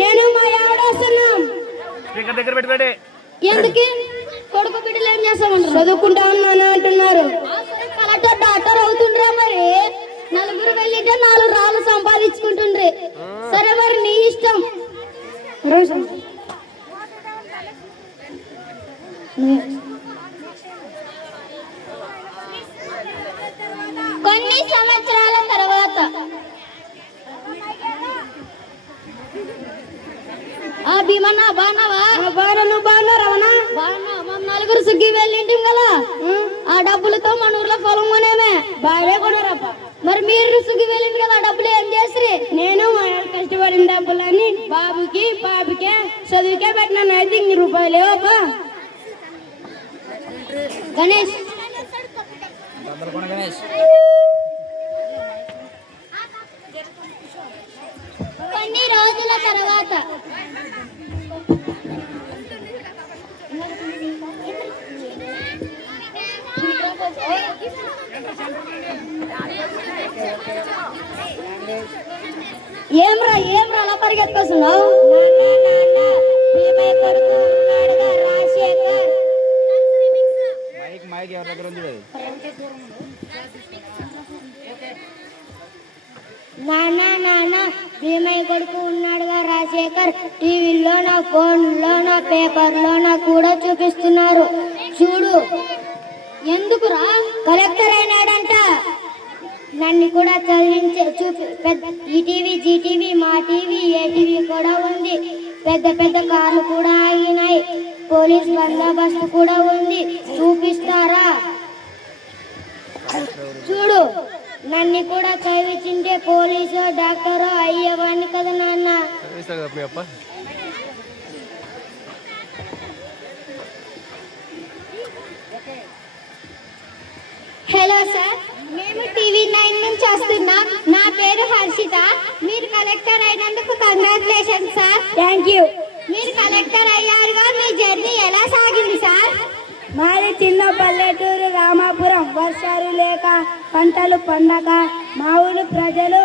నేను మా ఆవిడ వస్తున్నాం. దగ్గర పెట్టుకోండి. ఎందుకు కొడుకు బిడ్డలు ఏం చేస్తామంటారు? చదువుకుంటా ఉన్నాను అంటున్నారు. కలెక్టర్ డాక్టర్ అవుతుండ్రా. మరి నలుగురు వెళ్ళితే 4 రాళ్ళు సంపాదించుకుంటుండ్రి. సరే మరి నీ ఇష్టం. కొన్ని సంవత్సరాల తర్వాత భీమన్న బాగున్నావా? నలుగురు సుగ్గి వెళ్ళింటి కదా, ఆ డబ్బులతో మన ఊర్లో పొలం కొనేమే. బాగా కొనరప్ప. మరి మీరు సుగ్గి వెళ్ళింది కదా, ఆ డబ్బులు ఏం చేసిరి? నేను మా కష్టపడిన డబ్బులని బాబుకి పాపికే చదువుకే పెట్టినాను. అయితే 1 రూపాయలు లేవప్పా. గణేష్ కొన్ని రోజుల తర్వాత ఏమ్రా అలా పరిగెత్తుకొస్తున్నావు? నాన్న భీమయ్య కొడుకు ఉన్నాడుగా రాజశేఖర్, టీవీలో నా ఫోన్లో నా పేపర్లో నా కూడా చూపిస్తున్నారు చూడు. ఎందుకురా? కలెక్టర్ అయినాడంట. నన్ను కూడా చదివించే ఈటీవీ, జీటీవీ, మా టీవీ, ఏటీవీ కూడా ఉంది. పెద్ద పెద్ద కార్లు కూడా ఆగినాయి. పోలీస్ బందోబస్తు కూడా ఉంది. చూపిస్తారా? చూడు, నన్ను కూడా చదివించింటే పోలీసు డాక్టరు అయ్యేవాడిని కదా నాన్న. హలో సార్, మేము TV9 నుంచి వస్తున్నాం. నా పేరు హర్షిత. మీరు కలెక్టర్ అయినందుకు కంగ్రాచులేషన్స్ సార్. Thank you. మీరు కలెక్టర్ అయ్యారుగా, మీ జర్నీ ఎలా సాగింది సార్? మాది చిన్న పల్లెటూరు రామాపురం. వర్షాలు లేక పంటలు పండక మా ఊరు ప్రజలు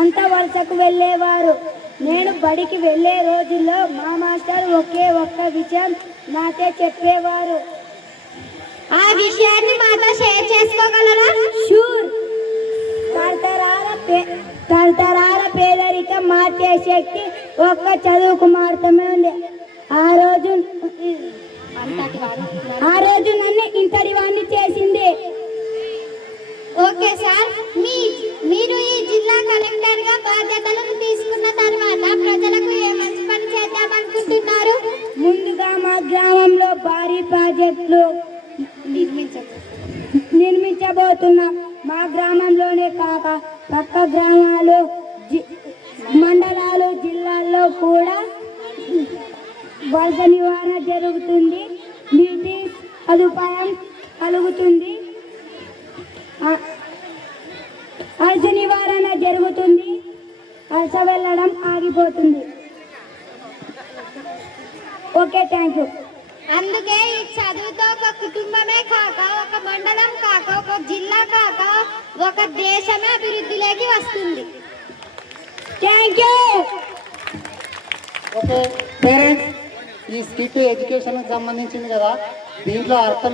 అంత వలసకు వెళ్ళేవారు. నేను బడికి వెళ్ళే రోజుల్లో మా మాస్టర్ ఒకే ఒక్క విషయం నాకే చెప్పేవారు. ఆ విషయాన్ని మాతో షేర్ చేసుకోగలరా? షూర్. తరతరాల పేదరికం మార్చే శక్తి ఒక్క చదువుకు మాత్రమే ఉంది. ఆ రోజు నన్ను ఇంతటి వాడిని చేసింది. ఓకే సార్, మీరు ఈ జిల్లా కలెక్టర్ గా బాధ్యతలను తీసుకున్న తర్వాత ప్రజలకు ఏ మంచి పని చేద్దామనుకుంటున్నారు? ముందుగా మా గ్రామంలో భారీ ప్రాజెక్టులు నిర్మించబోతున్నాం. మా గ్రామంలోనే కాక పక్క గ్రామాలు, మండలాలు, జిల్లాల్లో కూడా వరద నివారణ జరుగుతుంది. నీటి సదుపాయం కలుగుతుంది. అలస నివారణ జరుగుతుంది. అలస వెళ్ళడం ఆగిపోతుంది. Okay, thank you. అందుకే ఈ చదువుతో ఒక కుటుంబమే కాక, ఒక మండలం కాక, ఒక జిల్లా కాక, ఒక దేశమే అభివృద్ధిలోకి వస్తుంది. Thank you. ఓకే పేరెంట్స్, ఈ స్కిట్ ఎడ్యుకేషన్ కి సంబంధించింది కదా, దీంట్లో అర్థం